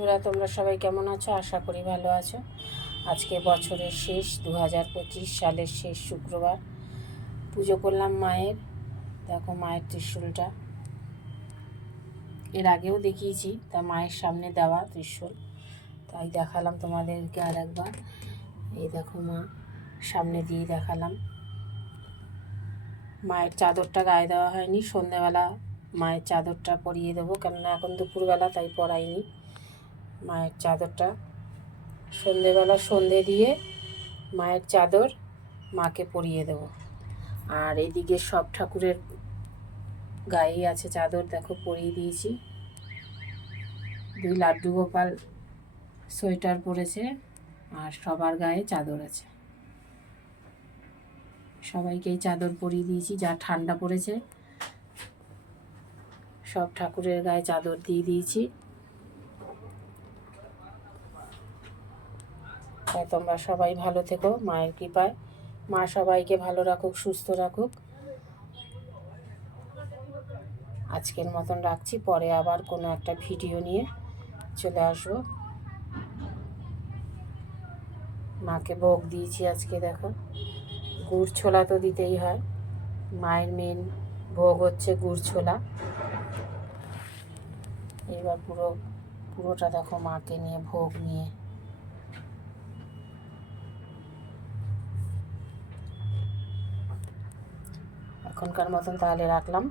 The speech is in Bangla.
তোমরা সবাই কেমন আছো? আশা করি ভালো আছো। আজকে বছরের শেষ 2025 সালের শেষ শুক্রবার পুজো করলাম মায়ের। দেখো মায়ের ত্রিশূলটা এর আগেও দেখিয়েছি, তা মায়ের সামনে দেওয়া ত্রিশূল, তাই দেখালাম তোমাদেরকে আর একবার। এই দেখো মা সামনে দিয়ে দেখালাম। মায়ের চাদরটা গায়ে দেওয়া হয়নি, সন্ধেবেলা মায়ের চাদরটা পরিয়ে দেবো, কেননা এখন দুপুরবেলা তাই পরাইনি। মায়ের চাদরটা সন্ধেবেলা সন্ধে দিয়ে মায়ের চাদর মাকে পরিয়ে দেব। আর এদিকে সব ঠাকুরের গায়েই আছে চাদর, দেখো পরিয়ে দিয়েছি। দুই লাড্ডু গোপাল সোয়েটার পরেছে আর সবার গায়ে চাদর আছে। সবাইকেই চাদর পরিয়ে দিয়েছি, যা ঠান্ডা পড়েছে সব ঠাকুরের গায়ে চাদর দিয়ে দিয়েছি। তাই তোমরা সবাই ভালো থেকো, মায়ের কৃপায় মা সবাইকে ভালো রাখুক, সুস্থ রাখুক। আজকের মতন রাখছি, পরে আবার কোনো একটা ভিডিও নিয়ে চলে আসবো। মাকে ভোগ দিয়েছি আজকে, দেখো গুড় ছোলা তো দিতেই হয়, মায়ের মেন ভোগ হচ্ছে গুড় ছোলা। এবার পুরোটা দেখো মাকে নিয়ে ভোগ নিয়ে এখনকার মতন তাহলে রাখলাম।